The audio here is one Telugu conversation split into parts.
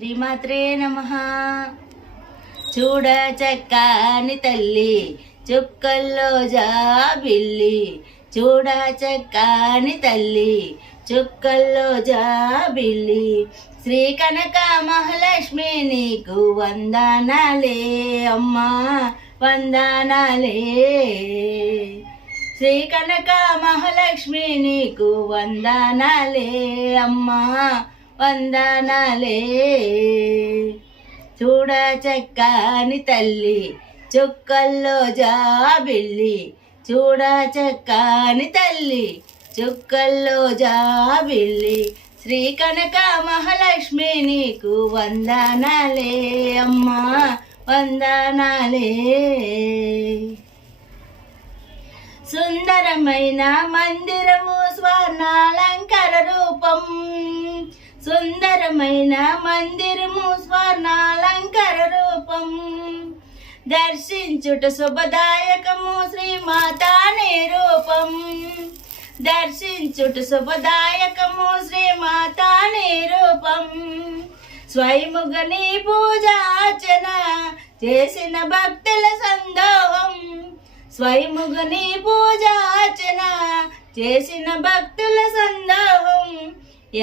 శ్రీమాత్రే నమః. చూడ చక్కని తల్లి చుక్కల్లో జాబిల్లి, చూడ చక్కని తల్లి చుక్కల్లో జాబిల్లి, శ్రీ కనక మహాలక్ష్మి నీకు వందనాలే అమ్మా వందనాలే. శ్రీ కనక మహాలక్ష్మి నీకు వందనాలే అమ్మా వందనాలే. చూడ చక్కని తల్లి చుక్కల్లో జాబిల్లి, చూడ చక్కని తల్లి చుక్కల్లో జాబిల్లి, శ్రీ కనక మహాలక్ష్మి నీకు వందనాలే అమ్మా వందనాలే. సుందరమైన మందిరము స్వర్ణాలంకార రూపం, సుందరమైన మందిరము స్వర్ణాలంకార రూపం, దర్శించుట శుభదాయకము శ్రీమాతానే రూపం, దర్శించుట శుభదాయకము శ్రీమాతానే రూపం, స్వయముగా నీ పూజార్చన చేసిన భక్తుల సందోహం, స్వయముగా నీ పూజార్చన చేసిన భక్తుల సందోహం,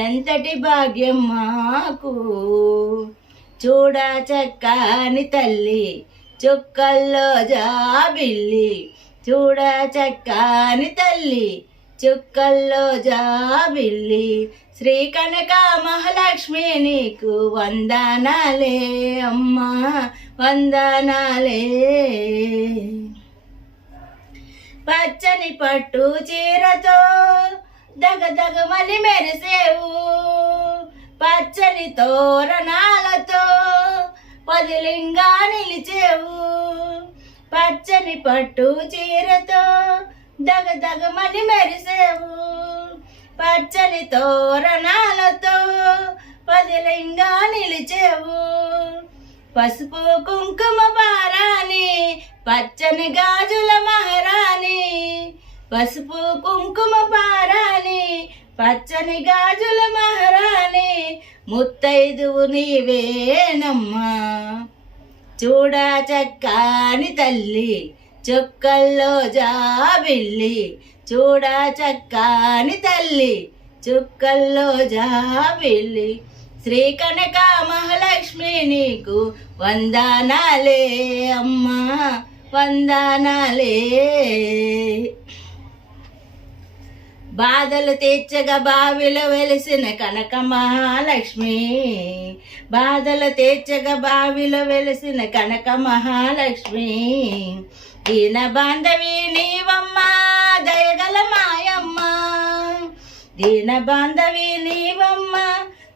ఎంతటి భాగ్యం మాకు. చూడ చక్కని తల్లి చుక్కల్లో జాబిల్లి, చూడ చక్కని తల్లి చుక్కల్లో జాబిల్లి, శ్రీ కనక మహాలక్ష్మి నీకు వందనాలే అమ్మా వందనాలే. పచ్చని పట్టు చీరతో దగదగమని మెరిసేవు, పచ్చని తోరణాలతో పదిలింగా నిలిచేవు, పచ్చని పట్టు చీరతో దగదగమని మెరిసేవు, పచ్చని తోరణాలతో పదిలింగా నిలిచేవు, పసుపు కుంకుమ పారాని పచ్చని గాజుల మహారాణి, పసుపు కుంకుమ పారాని పచ్చని గాజుల మహారాణి, ముత్తైదువు నీవేనమ్మా. చూడ చక్కని తల్లి చుక్కల్లో జాబిల్లి, చూడ చక్కని తల్లి చుక్కల్లో జాబిల్లి, శ్రీ కనక మహాలక్ష్మి నీకు వందనాలే అమ్మా వందనాలే. బాధలు తీర్చగా బావిలో వెలిసిన కనక మహాలక్ష్మి, బాధలు తీర్చగా బావిలో వెలిసిన కనక మహాలక్ష్మి, దీన బాంధవి నీవమ్మ దయగల మాయమ్మ, దీన బాంధవి నీవమ్మ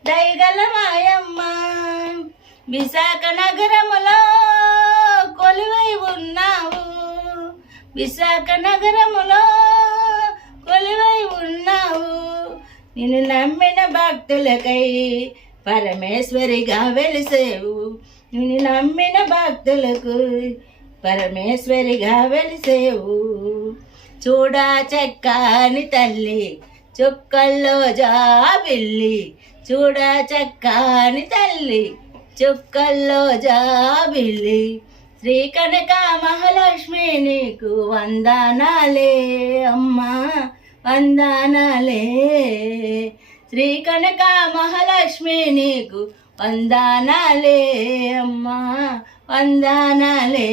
దయగల మాయమ్మ, విశాఖ నగరములో కొలువై ఉన్నావు, విశాఖ నగరములో కొలువై ఉన్నావు, నిన్ను నమ్మిన భక్తులకై పరమేశ్వరిగా వెలిసేవు, నిన్ను నమ్మిన భక్తులకు పరమేశ్వరిగా వెలిసేవు. చూడ చక్కని తల్లి చుక్కల్లో జాబిల్లి, చూడ చక్కని తల్లి చుక్కల్లో జాబిల్లి, శ్రీ కనక మహాలక్ష్మి నీకు వందనాలే అమ్మా వందనాలే. శ్రీ కనక మహాలక్ష్మి నీకు వందనాలే అమ్మా వందనాలే.